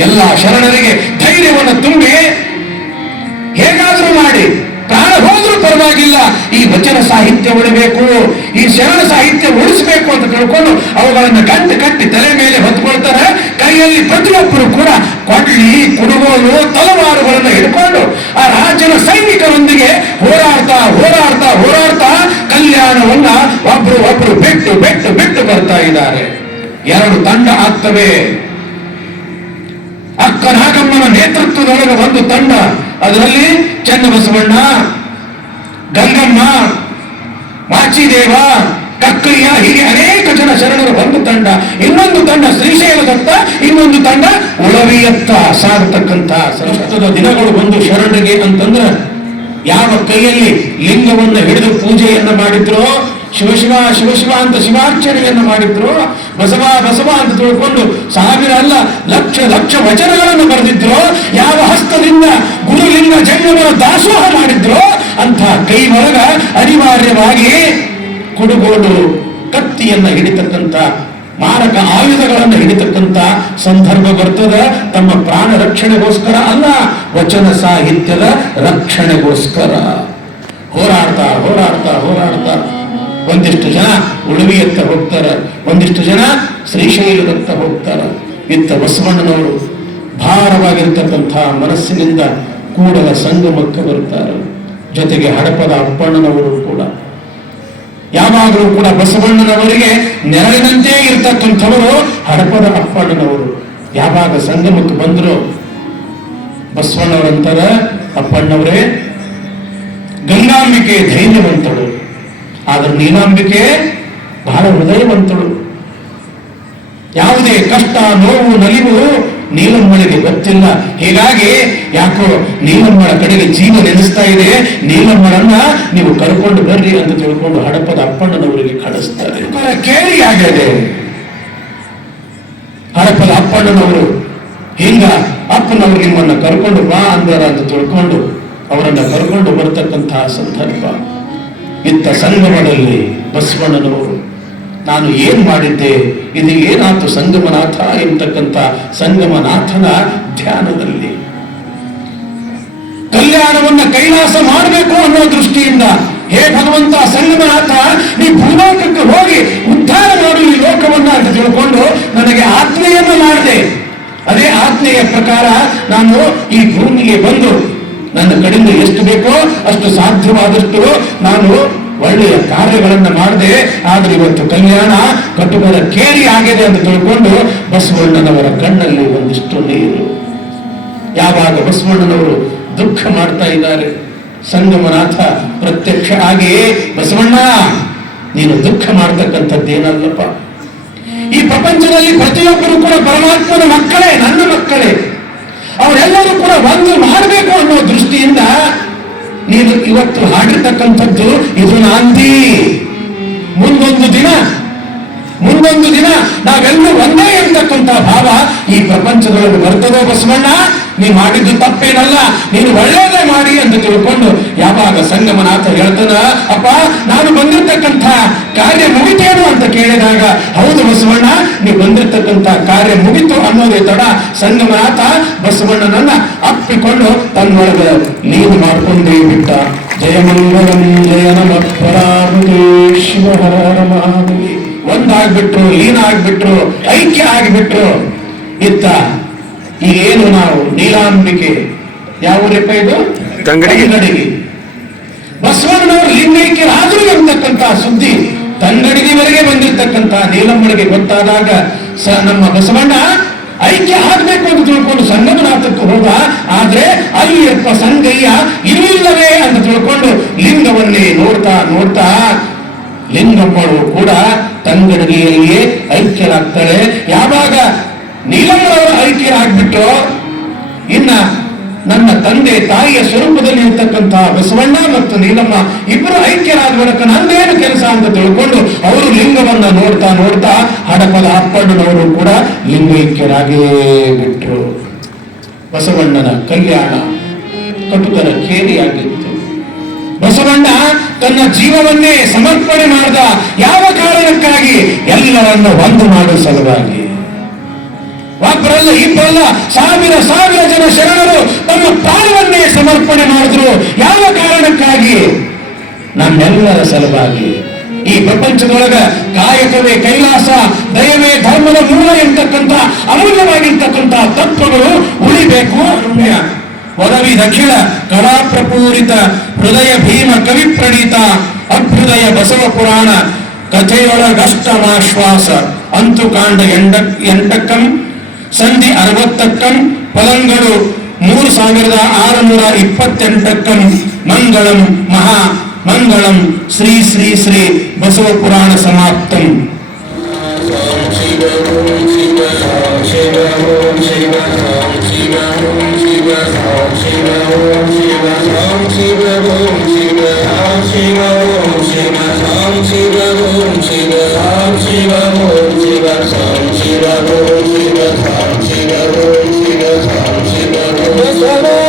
S1: ಎಲ್ಲ ಶರಣರಿಗೆ ಧೈರ್ಯವನ್ನು ತುಂಬಿ ಹೇಗಾದರೂ ಮಾಡಿ ಪ್ರಾಣ ಹೋದ್ರೂ ಪರವಾಗಿಲ್ಲ, ಈ ವಚನ ಸಾಹಿತ್ಯ ಉಳಿಬೇಕು, ಈ ಶರಣ ಸಾಹಿತ್ಯ ಉಳಿಸಬೇಕು ಅಂತ ತಿಳ್ಕೊಂಡು ಅವುಗಳನ್ನು ಗಂಟು ಕಟ್ಟಿ ತಲೆ ಮೇಲೆ ಹೊತ್ಕೊಳ್ತಾರೆ. ಕೈಯಲ್ಲಿ ಪ್ರತಿಯೊಬ್ಬರು ಕೂಡ ಕೊಡ್ಲಿ ಕುಡುಗೋಲು, ತಲವಾರುಗಳನ್ನು ಹಿಡ್ಕೊಂಡು ಆ ರಾಜ್ಯದ ಸೈನಿಕರೊಂದಿಗೆ ಹೋರಾಡ್ತಾ ಹೋರಾಡ್ತಾ ಹೋರಾಡ್ತಾ ಕಲ್ಯಾಣವನ್ನ ಒಬ್ರು ಒಬ್ರು ಬಿಟ್ಟು ಬಿಟ್ಟು ಬಿಟ್ಟು ಬರ್ತಾ ಇದ್ದಾರೆ. ಎರಡು ತಂಡ ಆಗ್ತವೆ. ಅಕ್ಕ ನಾಗಮ್ಮನ ನೇತೃತ್ವದೊಳಗೆ ಒಂದು ತಂಡ. ಅದರಲ್ಲಿ ಚನ್ನಬಸವಣ್ಣ, ಗಂಗಮ್ಮ, ಮಾಚಿದೇವ ಕಕ್ಕಯ್ಯ ಹೀಗೆ ಅನೇಕ ಜನ ಶರಣರು ಒಂದು ತಂಡ, ಇನ್ನೊಂದು ತಂಡ ಶ್ರೀಶೈಲದತ್ತ, ಇನ್ನೊಂದು ತಂಡ ಉಳವಿಯತ್ತ. ಸಾಗತಕ್ಕಂಥ ಸಂಸ್ಕೃತದ ದಿನಗಳು ಬಂದು ಶರಣರಿಗೆ ಅಂತಂದ್ರೆ, ಯಾವ ಕೈಯಲ್ಲಿ ಲಿಂಗವನ್ನು ಹಿಡಿದು ಪೂಜೆಯನ್ನು ಮಾಡಿದ್ರೋ ಶಿವಶಿವ ಶಿವಶಿವ ಅಂತ ಶಿವಾರ್ಚನೆಯನ್ನು ಮಾಡಿದ್ರು, ಬಸವ ಬಸವ ಅಂತ ತಿಳ್ಕೊಂಡು ಸಾವಿರ ಅಲ್ಲ, ಲಕ್ಷ ಲಕ್ಷ ವಚನಗಳನ್ನು ಬರೆದಿದ್ರು, ಯಾವ ಹಸ್ತದಿಂದ ಗುರುಲಿಂಗ ಜನ್ಮಗಳ ದಾಸೋಹ ಮಾಡಿದ್ರು ಅಂತ ಕೈ ಒಳಗ ಅನಿವಾರ್ಯವಾಗಿ ಕುಡುಗೋಲು ಕತ್ತಿಯನ್ನ ಹಿಡಿತಕ್ಕಂಥ, ಮಾರಕ ಆಯುಧಗಳನ್ನು ಹಿಡಿತಕ್ಕಂಥ ಸಂದರ್ಭ ಬರ್ತದ. ತಮ್ಮ ಪ್ರಾಣ ರಕ್ಷಣೆಗೋಸ್ಕರ ಅಲ್ಲ, ವಚನ ಸಾಹಿತ್ಯದ ರಕ್ಷಣೆಗೋಸ್ಕರ. ಹೋರಾಡ್ತಾ ಹೋರಾಡ್ತಾ ಹೋರಾಡ್ತಾ ಒಂದಿಷ್ಟು ಜನ ಉಳುವಿಯತ್ತ ಹೋಗ್ತಾರ, ಒಂದಿಷ್ಟು ಜನ ಶ್ರೀಶೈಲದತ್ತ ಹೋಗ್ತಾರ. ಇತ್ತ ಬಸವಣ್ಣನವರು ಭಾರವಾಗಿರ್ತಕ್ಕಂಥ ಮನಸ್ಸಿನಿಂದ ಕೂಡಲ ಸಂಗಮಕ್ಕೆ ಬರ್ತಾರೆ. ಜೊತೆಗೆ ಹಡಪದ ಅಪ್ಪಣ್ಣನವರು ಕೂಡ. ಯಾವಾಗಲೂ ಕೂಡ ಬಸವಣ್ಣನವರಿಗೆ ನೆರಳಿನಂತೆ ಇರ್ತಕ್ಕಂಥವರು ಹಡಪದ ಅಪ್ಪಣ್ಣನವರು. ಯಾವಾಗ ಸಂಗಮಕ್ಕೆ ಬಂದರು ಬಸವಣ್ಣವರಂತರ ಅಪ್ಪಣ್ಣವರೇ, ಗಂಗಾಂಬಿಕೆ ಧೈರ್ಯವಂತಳು. ಆದ್ರೆ ನೀಲಾಂಬಿಕೆ ಬಹಳ ಹೃದಯವಂತಳು. ಯಾವುದೇ ಕಷ್ಟ, ನೋವು, ನಲಿವು ನೀಲಮ್ಮಳಿಗೆ ಗೊತ್ತಿಲ್ಲ. ಹೀಗಾಗಿ ಯಾಕೋ ನೀಲಮ್ಮಳ ಕಡೆಗೆ ಜೀವ ನೆನೆಸ್ತಾ ಇದೆ. ನೀಲಮ್ಮಳನ್ನ ನೀವು ಕರ್ಕೊಂಡು ಬರ್ರಿ ಅಂತ ತಿಳ್ಕೊಂಡು ಹಡಪದ ಅಪ್ಪಣ್ಣನವರಿಗೆ ಕಳಿಸ್ತಾರೆ. ಕೇಳಿ ಆಗಿದೆ ಹಡಪದ ಅಪ್ಪಣ್ಣನವರು ಹಿಂಗ ಅಪ್ಪನವರು ನಿಮ್ಮನ್ನ ಕರ್ಕೊಂಡು ಬಾ ಅಂದರ ಅಂತ ತಿಳ್ಕೊಂಡು ಅವರನ್ನ ಕರ್ಕೊಂಡು ಬರ್ತಕ್ಕಂತಹ ಸಂದರ್ಭ. ಇತ್ತ ಸಂಗಮದಲ್ಲಿ ಬಸವಣ್ಣನವರು ನಾನು ಏನು ಮಾಡಿದ್ದೆ? ಇದು ಏನಾಯ್ತು ಸಂಗಮನಾಥ ಎಂತಕ್ಕಂಥ ಸಂಗಮನಾಥನ ಧ್ಯಾನದಲ್ಲಿ? ಕಲ್ಯಾಣವನ್ನ ಕೈಲಾಸ ಮಾಡಬೇಕು ಅನ್ನೋ ದೃಷ್ಟಿಯಿಂದ, ಹೇ ಭಗವಂತ ಸಂಗಮನಾಥ, ನೀ ಭೂಲೋಕಕ್ಕೆ ಹೋಗಿ ಉದ್ಧಾರ ಮಾಡು ಈ ಲೋಕವನ್ನ ಅಂತ ತಿಳ್ಕೊಂಡು ನನಗೆ ಆಜ್ಞೆಯನ್ನು ಮಾಡಿದೆ. ಅದೇ ಆಜ್ಞೆಯ ಪ್ರಕಾರ ನಾನು ಈ ಭೂಮಿಗೆ ಬಂದು ನನ್ನ ಕಡೆಯಿಂದ ಎಷ್ಟು ಬೇಕೋ ಅಷ್ಟು ಸಾಧ್ಯವಾದಷ್ಟು ನಾನು ಒಳ್ಳೆಯ ಕಾರ್ಯಗಳನ್ನು ಮಾಡದೆ, ಆದ್ರೆ ಇವತ್ತು ಕಲ್ಯಾಣ ಕಟುಕರ ಕೇರಿ ಆಗಿದೆ ಅಂತ ತಿಳ್ಕೊಂಡು ಬಸವಣ್ಣನವರ ಕಣ್ಣಲ್ಲಿ ಒಂದಿಷ್ಟು ನೀರು. ಯಾವಾಗ ಬಸವಣ್ಣನವರು ದುಃಖ ಮಾಡ್ತಾ ಇದ್ದಾರೆ, ಸಂಗಮನಾಥ ಪ್ರತ್ಯಕ್ಷ ಆಗಿ ಬಸವಣ್ಣ, ನೀನು ದುಃಖ ಮಾಡ್ತಕ್ಕಂಥದ್ದೇನಲ್ಲಪ್ಪ ಈ ಪ್ರಪಂಚದಲ್ಲಿ ಪ್ರತಿಯೊಬ್ಬರು ಕೂಡ ಪರಮಾತ್ಮನ ಮಕ್ಕಳೇ, ನನ್ನ ಮಕ್ಕಳೇ. ಅವರೆಲ್ಲರೂ ಕೂಡ ಒಂದು ಮಾಡಬೇಕು ಅನ್ನೋ ದೃಷ್ಟಿಯಿಂದ ನೀನು ಇವತ್ತು ಹಾಡಿರ್ತಕ್ಕಂಥದ್ದು ಇದು ನಾಂದಿ. ಮುಂದೊಂದು ದಿನ ಮುಂದೊಂದು ದಿನ ನಾವೆಲ್ಲರೂ ಒಂದೇ ಇರ್ತಕ್ಕಂಥ ಭಾವ ಈ ಪ್ರಪಂಚದೊಳಗೆ ಬರ್ತದೋ ಬಸವಣ್ಣ? ನೀ ಮಾಡಿದ್ದು ತಪ್ಪೇನಲ್ಲ, ನೀನು ಒಳ್ಳೇದೇ ಮಾಡಿ ಅಂತ ತಿಳ್ಕೊಂಡು ಯಾವಾಗ ಸಂಗಮನಾಥ ಹೇಳ್ತಾನ, ಅಪ್ಪ, ನಾನು ಬಂದಿರ್ತಕ್ಕಂಥ ಕಾರ್ಯ ಮುಗಿತೇನು? ಅಂತ ಕೇಳಿದಾಗ, ಹೌದು ಬಸವಣ್ಣ, ನೀ ಬಂದಿರ್ತಕ್ಕಂಥ ಕಾರ್ಯ ಮುಗಿತು ಅನ್ನೋದೇ ತಡ. ಸಂಗಮನಾಥ, ಬಸವಣ್ಣನನ್ನ ಅಪ್ಪಿಕೊಂಡು ತನ್ನೊಳಗೆ ನೀನು ಮಾಡ್ಕೊಂಡೇ ಬಿಟ್ಟ. ಜಯ ನಮ ಒಂದಾಗ್ಬಿಟ್ರು ಲೀನ ಆಗ್ಬಿಟ್ರು ಐಕ್ಯ ಆಗ್ಬಿಟ್ರು. ಇತ್ತ ಈಗೇನು ನಾವು ನೀಲಾಂಬಿಕೆ ಯಾವ ಊರಪ್ಪ ಇದು?
S2: ತಂಗಡಿಗೆ.
S1: ಬಸವಣ್ಣನವರು ಆದರೂ ಎಂಬತಕ್ಕಂತಹ ಸುದ್ದಿ ತಂಗಡಿಗೆವರೆಗೆ ಬಂದಿರತಕ್ಕಂತಹ ನೀಲಮ್ಮನಿಗೆ ಗೊತ್ತಾದಾಗ ಸ ನಮ್ಮ ಬಸವಣ್ಣ ಐಕ್ಯ ಆಗ್ಬೇಕು ಅಂತ ತಿಳ್ಕೊಂಡು ಸಂಗಮನಾಥಕ್ಕೂ ಹೋದ. ಆದ್ರೆ ಅಯ್ಯಪ್ಪ ಸಂಗಯ್ಯ ಇಲ್ಲಿಲ್ಲವೇ ಅಂತ ತಿಳ್ಕೊಂಡು ಲಿಂಗವನ್ನೇ ನೋಡ್ತಾ ನೋಡ್ತಾ ಲಿಂಗಮ್ಮಳು ಕೂಡ ತಂಗಡಿಗೆಯಲ್ಲಿಯೇ ಐಕ್ಯರಾಗ್ತಾಳೆ ಯಾವಾಗ ನೀಲಮ್ಮನವರು ಆಗ್ಬಿಟ್ಟು ಇನ್ನ ನನ್ನ ತಂದೆ ತಾಯಿಯ ಸ್ವರೂಪದಲ್ಲಿ ಇರ್ತಕ್ಕಂತಹ ಬಸವಣ್ಣ ಮತ್ತು ನೀಲಮ್ಮ ಇಬ್ಬರು ಐಕ್ಯರಾದ ಬಳಿಕ ನಂದೇನು ಕೆಲಸ ಅಂತ ತಿಳ್ಕೊಂಡು ಅವರು ಲಿಂಗವನ್ನ ನೋಡ್ತಾ ನೋಡ್ತಾ ಹಡಪದ ಅಪ್ಪಣ್ಣನವರು ಕೂಡ ಲಿಂಗೈಕ್ಯರಾಗೇ ಬಿಟ್ರು. ಬಸವಣ್ಣನ ಕಲ್ಯಾಣ ಕಟುಕನ ಕೇರಿಯಾಗಿತ್ತು ಬಸವಣ್ಣ ತನ್ನ ಜೀವವನ್ನೇ ಸಮರ್ಪಣೆ ಮಾಡಿದ ಯಾವ ಕಾರಣಕ್ಕಾಗಿ? ಎಲ್ಲರನ್ನು ಒಂದು ಮಾಡುವ ಸಲುವಾಗಿ. ಒಬ್ಬರಲ್ಲ ಇಬ್ಬರಲ್ಲ ಸಾವಿರ ಸಾವಿರ ಜನ ಶರಣರು ತಮ್ಮ ಪ್ರಾಣವನ್ನೇ ಸಮರ್ಪಣೆ ಮಾಡಿದ್ರು. ಯಾವ ಕಾರಣಕ್ಕಾಗಿ? ನಮ್ಮೆಲ್ಲರ ಸಲುವಾಗಿ. ಈ ಪ್ರಪಂಚದೊಳಗ ಕಾಯಕವೇ ಕೈಲಾಸ, ದಯವೇ ಧರ್ಮದ ಮೂಲ ಎಂತಕ್ಕಂಥ ಅಮೂಲ್ಯವಾಗಿರ್ತಕ್ಕಂಥ ತತ್ವಗಳು ಉಳಿಬೇಕು. ಒದವಿ ದಕ್ಷಿಣ, ಕಲಾಪ್ರಪೂರಿತ, ಹೃದಯ ಭೀಮ ಕವಿ ಪ್ರಣೀತ ಅಭ್ಯುದಯ ಬಸವ ಪುರಾಣ ಕಥೆಯೊಳಗಷ್ಟಮಾಶ್ವಾಸ ಅಂತು ಕಾಂಡ ಎಂಡ ಎಂಟಕ್ಕಂ ಸಂಧಿ ಅರವತ್ತಕ್ಕಂ ಪದಂಗಳು ಮೂರು ಸಾವಿರದ ಆರುನೂರ ಇಪ್ಪತ್ತೆಂಟಕ್ಕಂ ಮಂಗಳಂ ಮಹಾ ಮಂಗಳಂ ಶ್ರೀ ಶ್ರೀ ಶ್ರೀ ಬಸವ ಪುರಾಣ ಸಮಾಪ್ತಂ
S3: शिव
S1: ओम शिव शाम शिव ओम शिव शाम शिव ओम शिव शाम शिव ओम